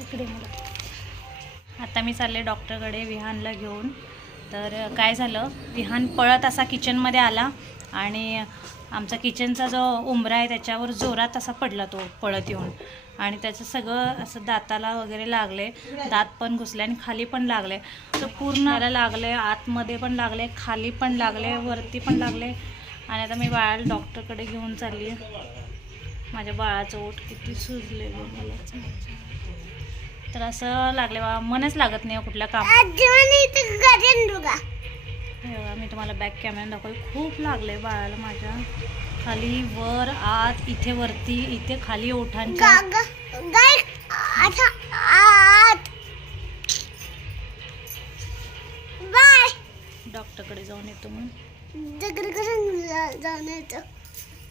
इकडे मला आता मी चालले डॉक्टरकडे विहानला घेऊन. तर काय झालं? विहान पळत असा किचनमध्ये आला आणि आमचा किचनचा जो उंबरा आहे त्याच्यावर जोरात असा पडला तो पळत येऊन. आणि त्याचं सगळं असं दाताला वगैरे लागले. दात पण घुसले आणि खाली पण लागले. तर पूर्ण लागले आतमध्ये पण लागले खाली पण लागले वरती पण लागले. आणि आता मी बाळाला डॉक्टरकडे घेऊन चालली. माझ्या बाळाचं ओठ किती सुजलेलं मला. तर असं लागले बा मनच लागत नाही हो कुठल्या काम. मी तुम्हाला बॅक कॅमेरा दाखवते. खूप लागले बाळाला माझ्या. खाली वर आत इथे वरती इथे खाली ओठांच्या. डॉक्टरकडे जाऊन येतो मग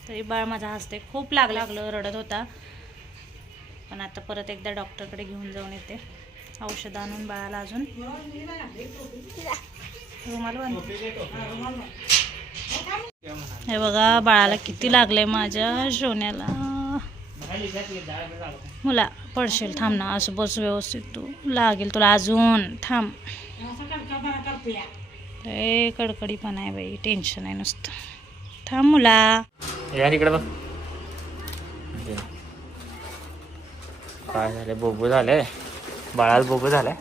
तरी बाळ माझा हसते खूप लाग लागलं रडत होता. पण आता परत एकदा डॉक्टरकडे घेऊन जाऊन येते. औषध आणून बाळाला अजून. रुमाल हे बघा बाळाला किती लागलंय माझ्या सोन्याला. मुला पडशील थांब ना असं बस व्यवस्थित तू. लागेल तुला अजून. थांब. लय कडकडी पण आहे बाई टेन्शन आहे नुसतं. थांब मुला. या इकडे बघ. काय झाले बोबू झाले बाळाला बोबू झालाय.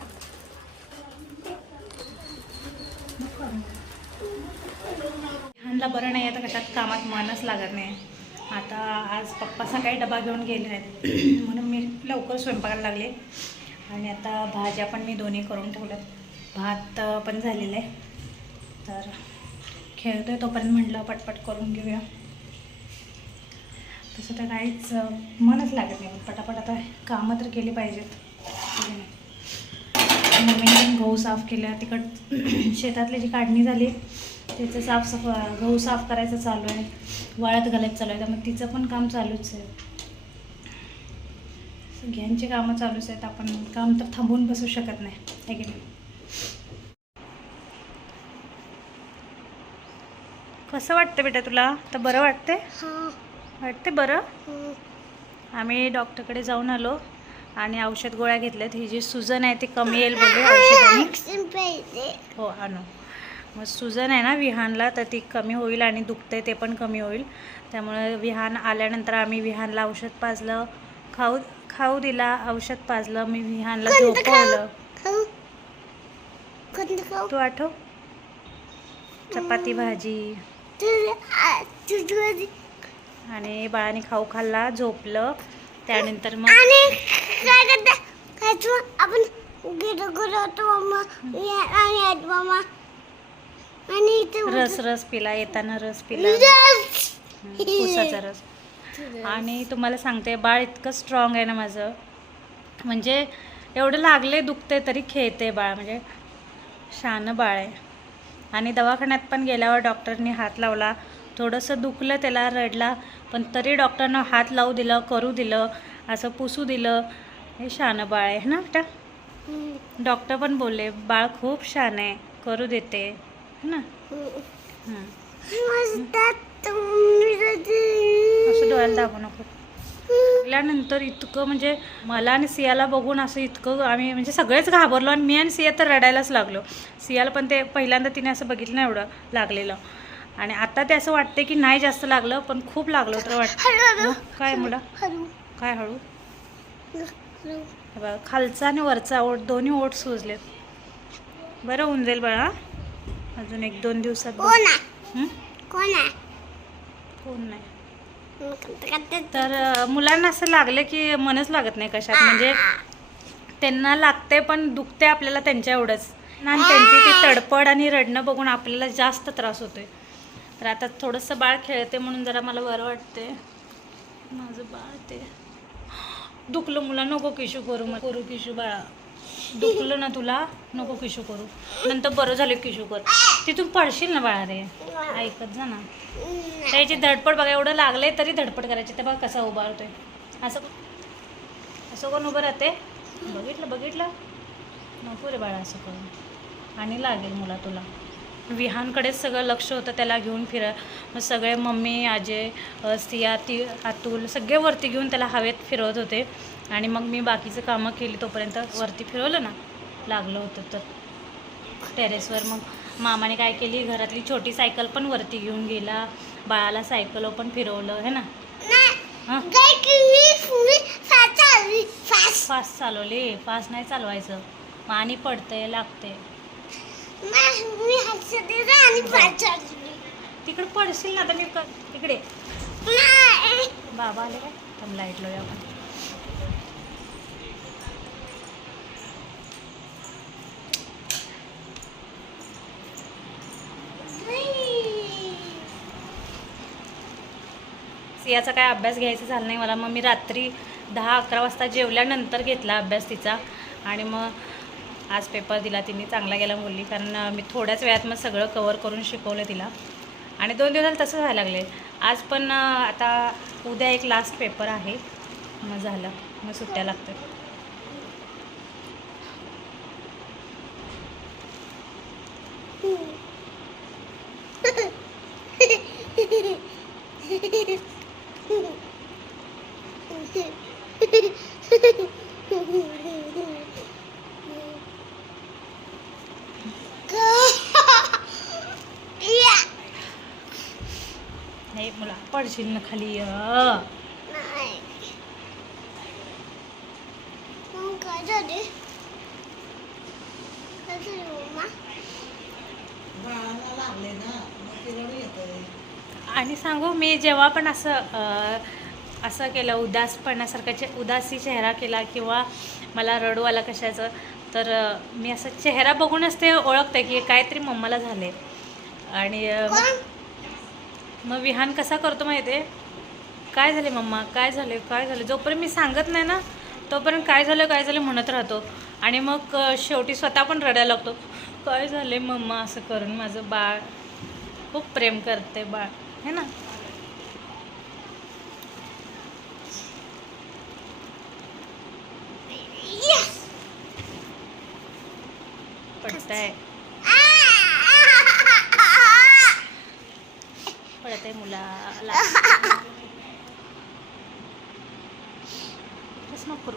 बरं नाही आता कशात कामात मनच लागत नाही. आता आज पप्पा सकाळी डबा घेऊन गेले आहेत. म्हणून मी लवकर स्वयंपाकाला लागले. आणि आता भाज्या पण मी दोन्ही करून ठेवल्यात. भात पण झालेलं आहे. तर खेळतोय तोपर्यंत म्हटलं पटपट करून घेऊया. तसं तर काहीच मनच लागत नाही. पटापट आता कामं तर केली पाहिजेत. नाही? मम्मीने पण गहू साफ केला तिकड शेतातली जी काढणी झाली त्याचं साफ गहू साफ करायचं चालू आहे. वाळत घालायचं चालू आहे. त्यामुळे तिचं पण काम चालूच आहे. सगळ्यांची कामं चालूच आहेत. आपण काम तर थांबवून बसू शकत नाही. आहे की नाही? कसं वाटतं बेटा तुला? तर बरं वाटते वाटते बरं? आम्ही डॉक्टरकडे जाऊन आलो आणि औषध गोळ्या घेतल्यात. ही जी सुजन आहे ती कमी येईल बोलले औषधाने. हो आणू. मग सुजन आहे ना विहानला तर ती कमी होईल आणि दुखते ते पण कमी होईल. त्यामुळे विहान आल्यानंतर आम्ही विहानला औषध पाजलं. खाऊ खाऊ दिला औषध पाजलं. मी विहानला झोपवलं. तू आठव. चपाती भाजी. आणि बाळाने खाऊ खाल्ला झोपलं. त्यानंतर मग आणि काय करता? खायचं आपण रस रस पिला येताना रस पिला. ऊसाचा रस. आणि तुम्हाला सांगते बाळ इतकं स्ट्रॉंग आहे ना माझं. म्हणजे एवढं लागले दुखते तरी खेळते बाळ. म्हणजे शानं बाळ आहे. आणि दवाखान्यात पण गेल्यावर डॉक्टरनी हात लावला. थोडंसं दुखलं त्याला रडला पण तरी डॉक्टरनं हात लावू दिलं करू दिलं असं पुसू दिलं. हे शानं बाळ आहे ना बेटा. डॉक्टर पण बोलले बाळ खूप शान आहे करू देते. है ना. असं डोळ्याला दाबू नको. गेल्यानंतर इतकं म्हणजे मला आणि सियाला बघून असं इतकं आम्ही म्हणजे सगळेच घाबरलो आणि मी आणि सिया तर रडायलाच लागलो. सियाला पण ते पहिल्यांदा तिने असं बघितलं नाही एवढं लागलेलं. आणि आता ते असं वाटते की नाही जास्त लागलं पण खूप लागलं तर वाटतं? काय मुला? काय हळू? खालचा आणि वरचा ओठ दोन्ही ओठ सुजलेत. बरं होऊन जाईल बाळा अजून एक दोन दिवसात. कोण हं? नाही. तर मुलांना असं लागलं की मनच लागत नाही कशात. म्हणजे त्यांना लागते पण दुखते आपल्याला त्यांच्या एवढंच. आणि त्यांची ती तडपड आणि रडणं बघून आपल्याला जास्त त्रास होतोय. तर आता थोडंसं बाळ खेळते म्हणून जरा मला बरं वाटते माझं बाळ ते. दुखलं मुला नको किशू करू मग करू किशू बाळा. दुखलं ना तुला नको किशू करू. नंतर बरं झालं किशू कर. तिथून पडशील ना बाळा रे. ऐकत जा ना. त्याची धडपड बघा एवढं लागले तरी धडपड करायची. तर बघा कसा उभा राहतोय असं असं कोण उभं राहते बघितलं बघितलं. नको रे बाळा असं करून आणि लागेल मुला तुला. विहानकडेच सगळं लक्ष होतं त्याला घेऊन फिर मग सगळे मम्मी अ, सिया ती अतुल सगळे वरती घेऊन त्याला हवेत फिरवत होते. आणि मग मी बाकीचं कामं केली तोपर्यंत वरती फिरवलं ना लागलं होतं तर. टेरेसवर मग मामाने काय केली घरातली छोटी सायकल पण वरती घेऊन गेला. बाळाला सायकल पण फिरवलं है ना? हां? फास्ट चालवले फास्ट नाही चालवायचं. आणि पडतंय लागते मी आणि तिकडे पडशील ना तर मी तिकडे. बाबा आले काय? थांब लाइट लावूया आपण. सियाचा काय अभ्यास घ्यायचा झाला नाही मला. मग मी रात्री दहा अकरा वाजता जेवल्यानंतर घेतला अभ्यास तिचा. आणि मग आज पेपर दिला तिने चांगला गेला बोलली कारण मी थोड्याच वेळात मग सगळं कवर करून शिकवलं तिला. आणि दोन दिवसाला तसं व्हायला लागले. आज पण आता उद्या एक लास्ट पेपर आहे. मग झालं. मग सुट्ट्या लागतात. Hehehehe नाही मुला पडशील ना खाली. आणि सांगू मी जेव्हा पण असं असं केलं उदासपणासारखा चे उदासी चेहरा केला किंवा मला रडू आला कशाचं तर मी असं चेहरा बघूनच ते ओळखते की काहीतरी मम्माला झाले आणि मग- विहान कसा करतो माहिती आहे काय झाले मम्मा? काय झाले? काय झाले? जोपर्यंत मी सांगत नाही ना तोपर्यंत काय झालं काय झालं म्हणत राहतो. आणि मग शेवटी स्वतः पण रडायला लागतो. काय झाले मम्मा असं करून माझं बाळ? खूप प्रेम करते बाळ है ना! पडतंय पडत आहे मुलाला तसं नको